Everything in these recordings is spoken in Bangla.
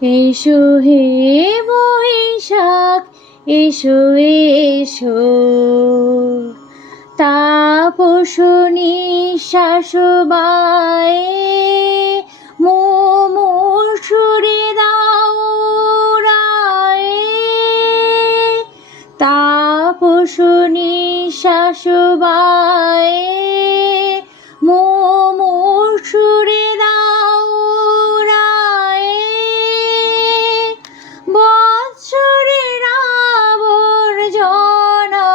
এসো হে বৈশাখ এসো এসো, তাপস নিঃশ্বাস বায়ে মুমূর্ষুরে দাও রায়ে, তাপস নিঃশ্বাস বায়ে মুমূর্ষুরে দাও রায়ে, বৎসরের আবর্জনা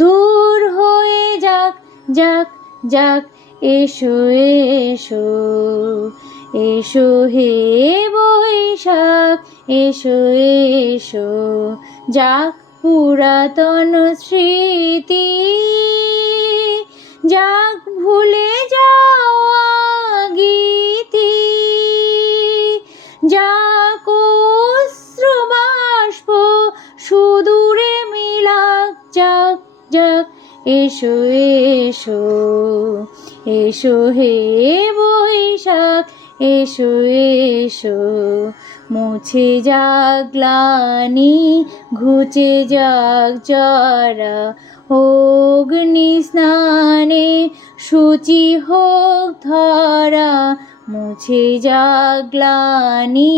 দূর হয়ে যাক যাক যাক, এসো এসো এসো হে বৈশাখ এসো এসো, যাক পুরাতন স্মৃতি, যাক ভুলে যাওয়া গীতি, যাক অশ্রুবাষ্প সুদূরে মিলাক যাক যাক, এসো এসো এসো হে বৈশাখ এসো এসো, মুছে যাক গ্লানি ঘুচে যাক জরা, অগ্নি স্নানে শুচি হোক ধরা, মুছে যাক গ্লানি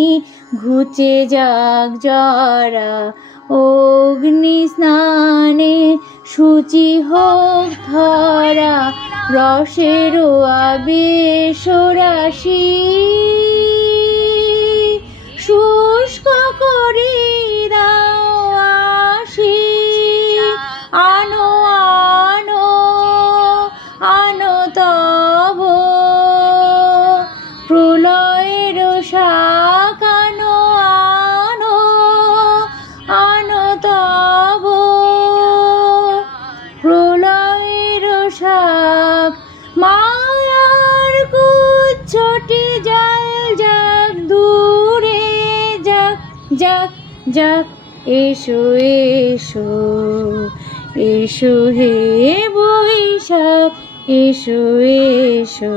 ঘুচে যাক জরা, অগ্নি স্নানে শুচি হোক ধরা, রসের আবেশ রাশি শুষ্ক করি দাও আসি, আনো আনো আনো তব প্রলয়ের শাক, আনো আনো আনো তব প্রলয়ের শাক, মায়ার কুচ্ছটি জল যাক দূরে যাক যাক যাক, এসো এসো এসো হে বৈশাখ এসো এসো।